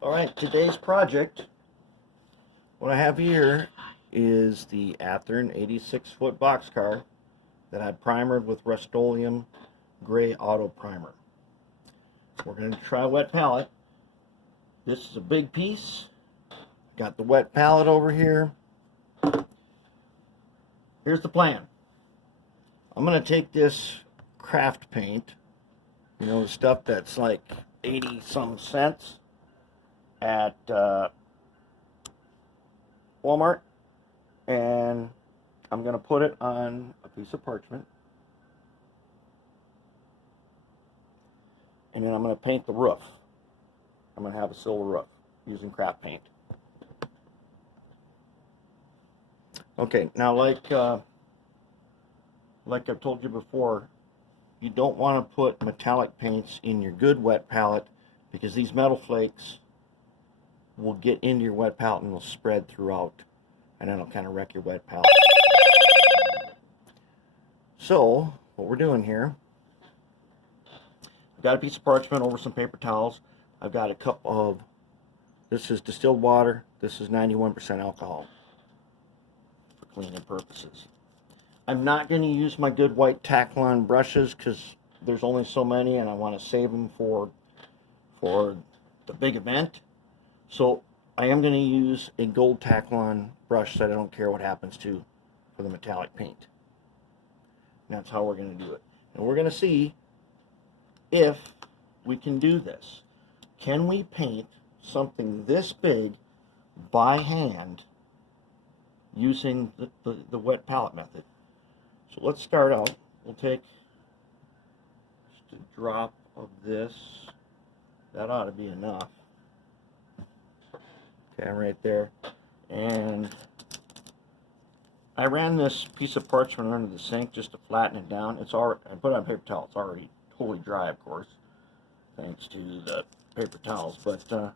Alright, today's project, what I have here is the Athearn 86-foot boxcar that I primered with Rust-Oleum Gray Auto Primer. We're going to try wet palette. This is a big piece. Got the wet palette over here. Here's the plan. I'm going to take this craft paint, you know, the stuff that's like 80-some cents at Walmart, and I'm going to put it on a piece of parchment, and then I'm going to paint the roof. I'm going to have a silver roof using craft paint. Okay, now like I've told you before, you don't want to put metallic paints in your good wet palette because these metal flakes will get into your wet palette and will spread throughout, and then it'll kind of wreck your wet palette. So what we're doing here, I've got a piece of parchment over some paper towels. I've got a cup of, this is distilled water, this is 91% alcohol for cleaning purposes. I'm not going to use my good white taklon brushes because there's only so many and I want to save them for the big event. So I am going to use a gold taklon brush that I don't care what happens to for the metallic paint. And that's how we're going to do it. And we're going to see if we can do this. Can we paint something this big by hand using the wet palette method? So let's start out. We'll take just a drop of this. That ought to be enough. Okay, right there. And I ran this piece of parchment under the sink just to flatten it down. It's already, I put it on paper towel. It's already totally dry, of course, thanks to the paper towels. But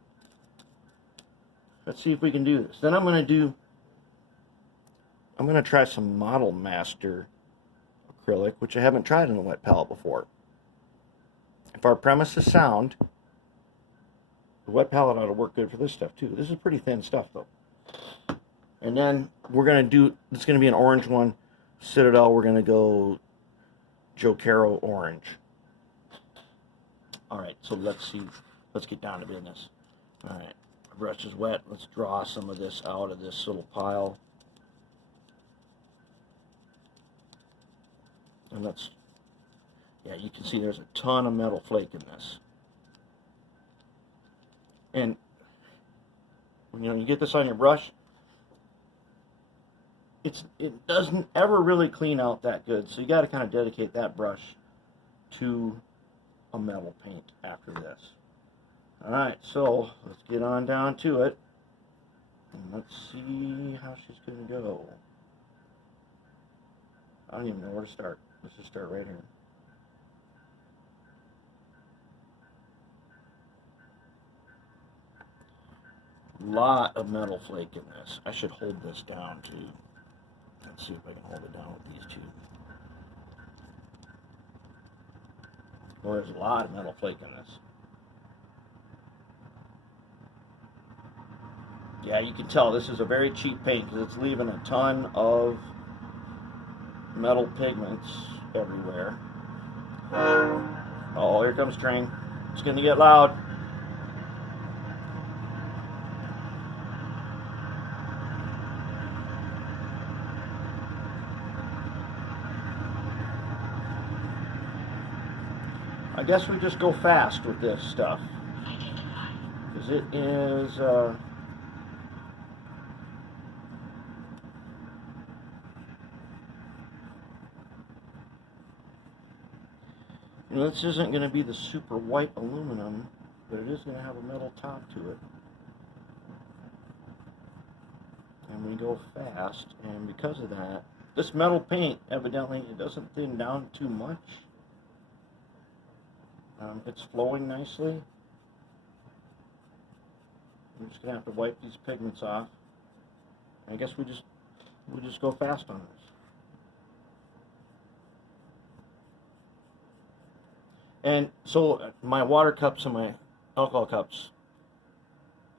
let's see if we can do this. Then I'm going to try some Model Master acrylic, which I haven't tried in a wet palette before. If our premise is sound, the wet palette ought to work good for this stuff too. This is pretty thin stuff though. And then we're going to do, it's going to be an orange one. Citadel, we're going to go Joe Caro orange. Alright, so let's get down to business. Alright, our brush is wet. Let's draw some of this out of this little pile. And let's, yeah, you can see there's a ton of metal flake in this. And when you get this on your brush, it doesn't ever really clean out that good. So you got to kind of dedicate that brush to a metal paint after this. Alright, so let's get on down to it. And let's see how she's going to go. I don't even know where to start. Let's just start right here. Lot of metal flake in this. I should hold this down too. Let's see if I can hold it down with these two. Well, there's a lot of metal flake in this. Yeah, you can tell this is a very cheap paint because it's leaving a ton of metal pigments everywhere. Oh, here comes train. It's going to get loud. I guess we just go fast with this stuff because it is you know, this isn't going to be the super white aluminum, but it is going to have a metal top to it. And we go fast, and because of that, this metal paint, evidently, it doesn't thin down too much. It's flowing nicely. I'm just going to have to wipe these pigments off. I guess we just go fast on this. And so my water cups and my alcohol cups,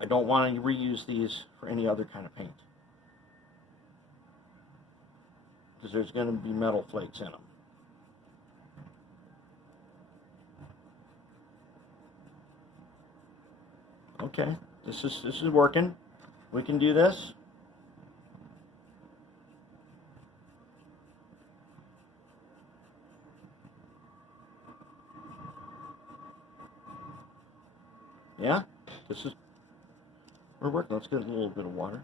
I don't want to reuse these for any other kind of paint, because there's going to be metal flakes in them. Okay, this is working. We can do this. Yeah, we're working. Let's get a little bit of water.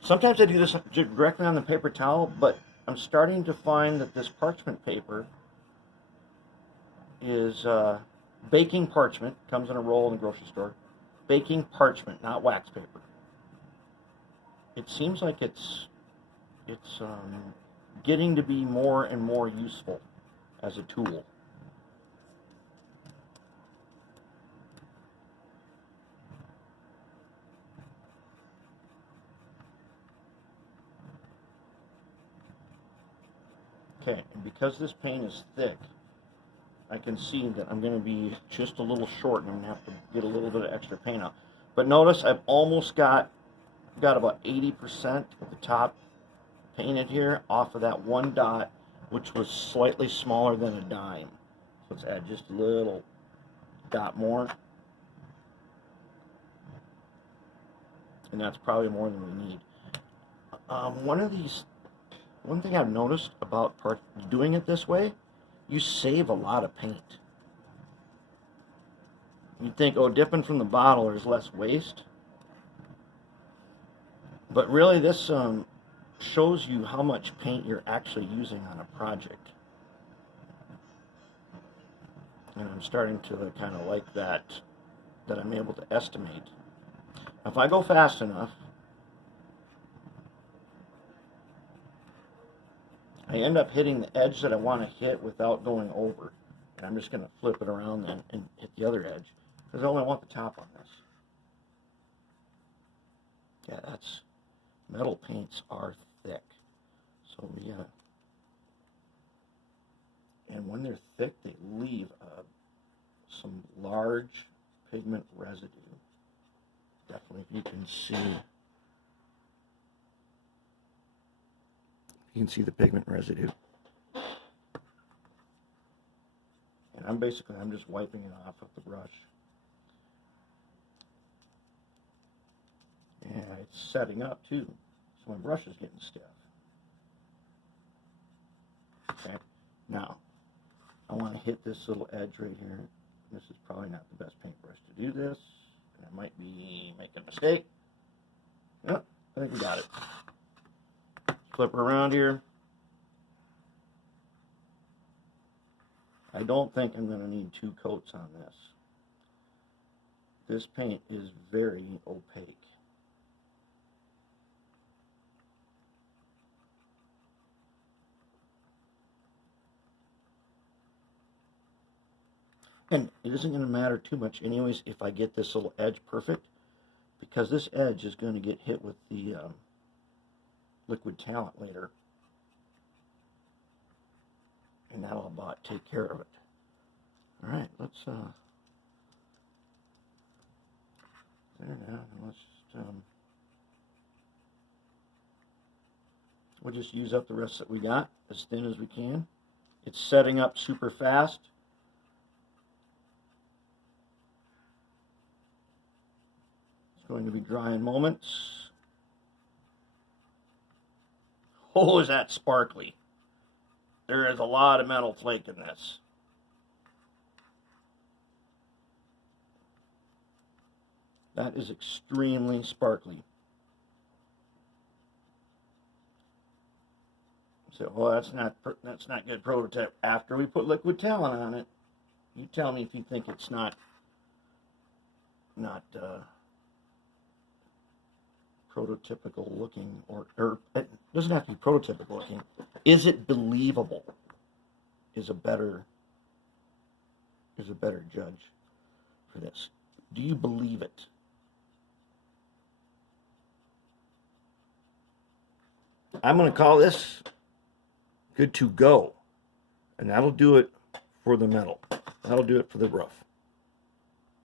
Sometimes I do this directly on the paper towel, but I'm starting to find that this parchment paper is baking parchment. Comes in a roll in the grocery store. Baking parchment, not wax paper. It seems like it's getting to be more and more useful as a tool. Okay, and because this paint is thick, I can see that I'm going to be just a little short, and I'm going to have to get a little bit of extra paint out. But notice I've almost got about 80% of the top painted here off of that one dot, which was slightly smaller than a dime. So let's add just a little dot more. And that's probably more than we need. One thing I've noticed about doing it this way, you save a lot of paint. You'd think, oh, dipping from the bottle there's less waste. But really this shows you how much paint you're actually using on a project. And I'm starting to kind of like that I'm able to estimate. If I go fast enough, I end up hitting the edge that I want to hit without going over. And I'm just going to flip it around then and hit the other edge, because I only want the top on this. Yeah, metal paints are thick. So yeah. And when they're thick, they leave some large pigment residue. Definitely, if you can see. You can see the pigment residue. And I'm just wiping it off with the brush. Yeah, it's setting up too. So my brush is getting stiff. Okay, now I want to hit this little edge right here. This is probably not the best paintbrush to do this. I might be making a mistake. Yep, I think we got it. Flip her around here. I don't think I'm going to need 2 coats on this. This paint is very opaque. And it isn't going to matter too much anyways if I get this little edge perfect, because this edge is going to get hit with the liquid talent later, and that'll about take care of it. All right, let's there now. Let's just we'll just use up the rest that we got as thin as we can. It's setting up super fast. It's going to be dry in moments. Oh, is that sparkly? There is a lot of metal flake in this. That is extremely sparkly. So, well, that's not good prototype. After we put liquid talent on it, you tell me if you think it's not prototypical looking, or it doesn't have to be prototypical looking. Is it believable? Is a better judge for this. Do you believe it? I'm going to call this good to go, and that'll do it for the metal. That'll do it for the roof.